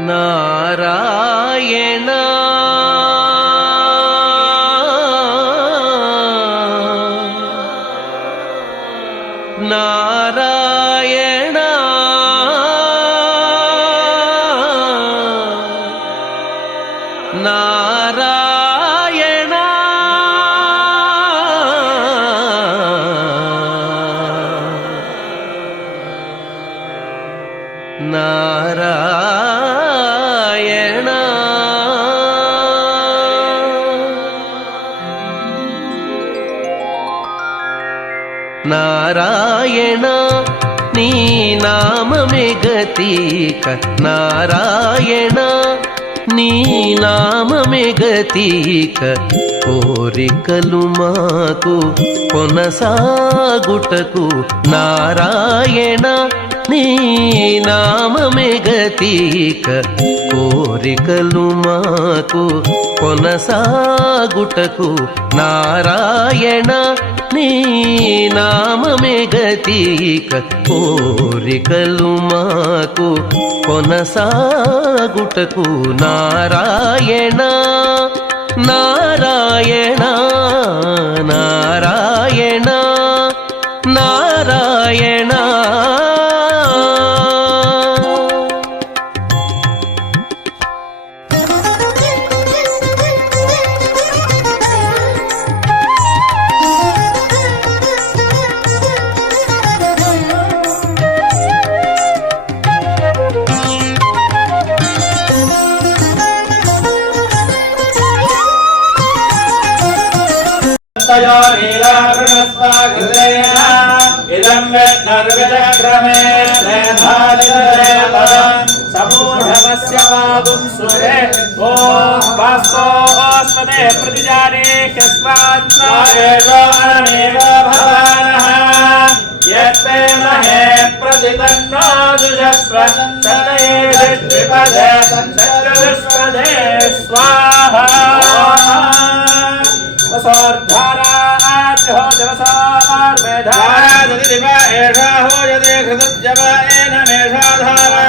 నారాయణ నారాయణ నారాయణ నారాయణ నారాయణ నీ నామమే గతీక నారాయణ నీ నామమే గతీక కోరికలు మాకు కొనసాగుటకు నారాయణ నీ నామమే గతీక కోరికలు మాకు కొనసాగుటకు నారాయణ నీ నామమే గతీక కోరికలు మాకు కొనసాగుటకు నారాయణ నారాయణ నారాయణ నారాయణ इदं विघ्नर्विचक्रमे समूढमस्य मागुं सुरे ॐ वास्तोऽस्मदे प्रतिजाने ह्यस्मान्मेव भवानः यत्ते महे प्रतितन्नो जुषस्व तन्नये चतुष्पदे स्वाहा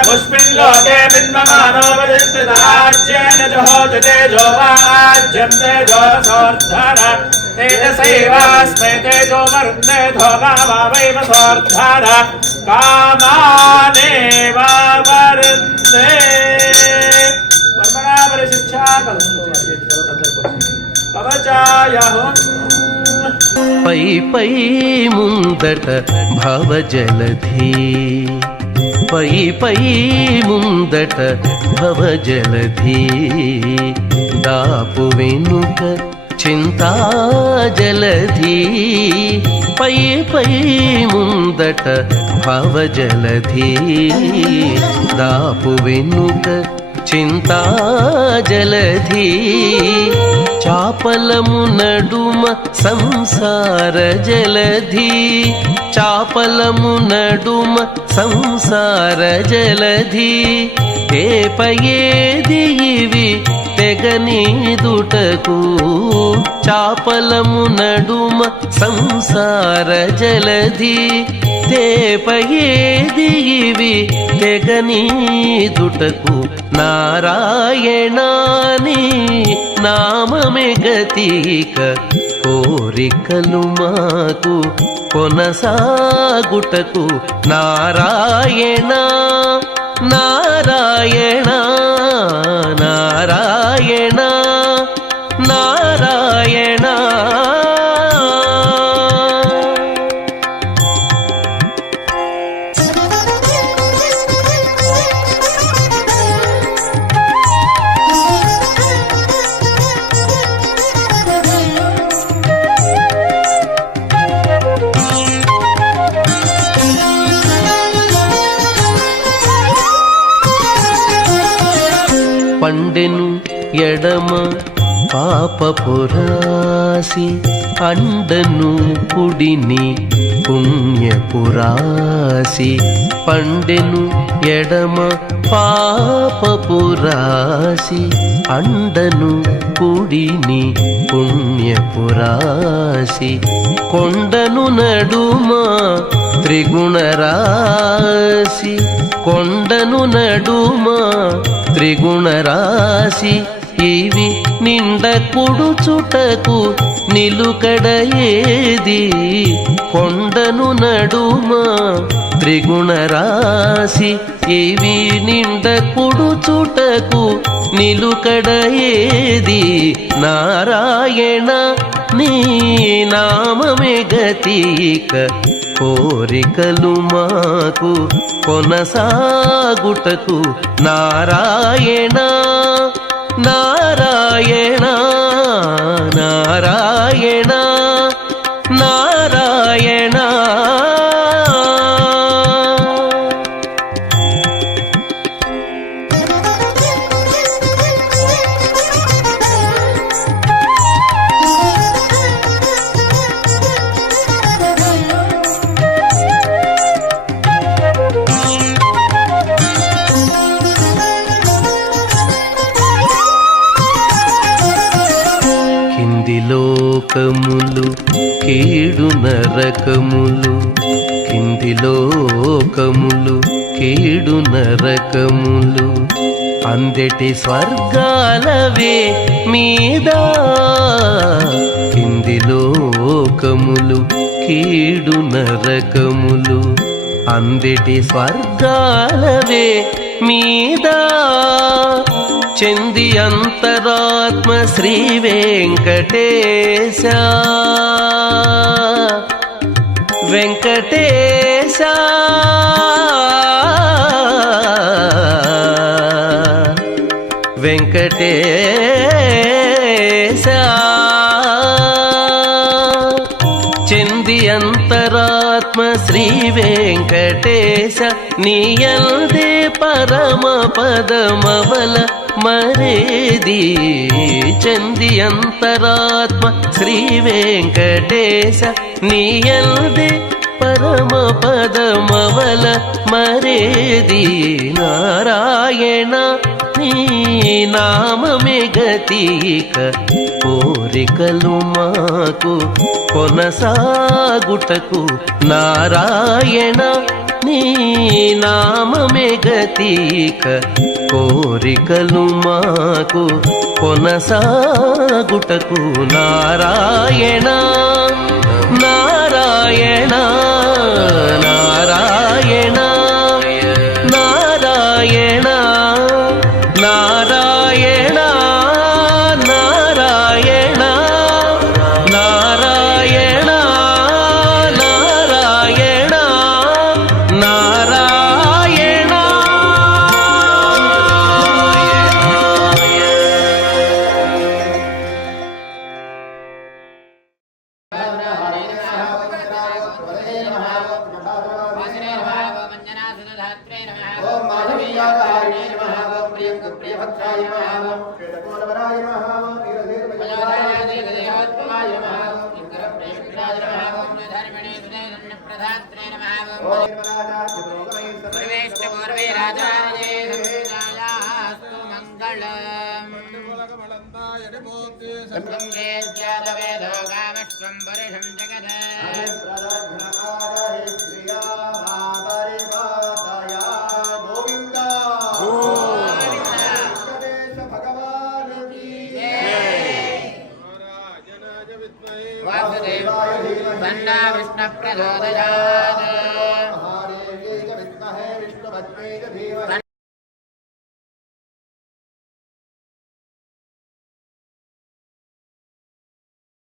पुष्पिन्लोके बिन्ममानो वदिष्टिताज्येन जहोति तेजो वाज्यं तेजो सोऽर्धर तेजसैवास्मै तेजो मरुन्ने धोमा वैव सोऽर्धर कामानेव वरुन्ने वर्मणा परिशिक्षा कवचाय పై పై ముందట భవజలధి పై పై ముందట భవజలధి దాపు వెనుక చింతాజలధి పై పై ముందట భవజలధి దాపు వెనుక చింతాజలధి చాపలము నడుమ సంసార జలధి చాపలము నడుమ సంసార జలధి తేపయేది ఇవి తెగనీదుటకు చాపలము నడుమ సంసార జలధి తేపయేది ఇవి తెగనీదుటకు నారాయణాని నామమే గతీక కోరికలు మాకు కొనసాగుటకు నారాయణ నారాయణ నారాయణ నారాయణ పండెను ఎడమ పాపపురాసి అండను కుడిని పుణ్యపురాసి పండెను ఎడమ పాపపురాసి అండను కుడిని పుణ్యపురాసి కొండను నడుమ త్రిగుణరాశి కొండను నడుమ త్రిగుణ రాశి ఇవి నిండ కుడుచుటకు నిలుకడ ఏది కొండను నడుమ త్రిగుణ రాశి ఇవి నిండ కుడుచుటకు నిలుకడ ఏది నారాయణ నీ నామమే గతిక కోరికలు మాకు కొనసాగుటకు నారాయణ నారాయణ నారాయణ నారాయణ లోకములు కీడు నరకములు కింది లోకములు కీడు నరకములు అందెటి స్వర్గాలవే మీద కింది లోకములు కీడు నరకములు అందెటి స్వర్గాలవే మీద చెంది అంతరాత్మ శ్రీ వెంకటేశ వెంకటేశ వెంకటేశ చెంది అంతరాత్మ శ్రీ వెంకటేశ నీయల్దే పరమ పదమవల మరేది చంది అంతరాత్మ శ్రీ వెంకటేశ నీయల్దే పరమ పదమవల మరేది నారాయణ నీ నామమే గతిక కోరికలు మాకు కొనసాగుటకు నారాయణ నీ నామమే గతిక కోరికలు మాకు కొనసాగుటకు నారాయణ నారాయణ నారాయణ నారాయణ నారాయణ నారాయణ నారాయణ నారాయణ నారాయణ विष्णु प्रचोदयात्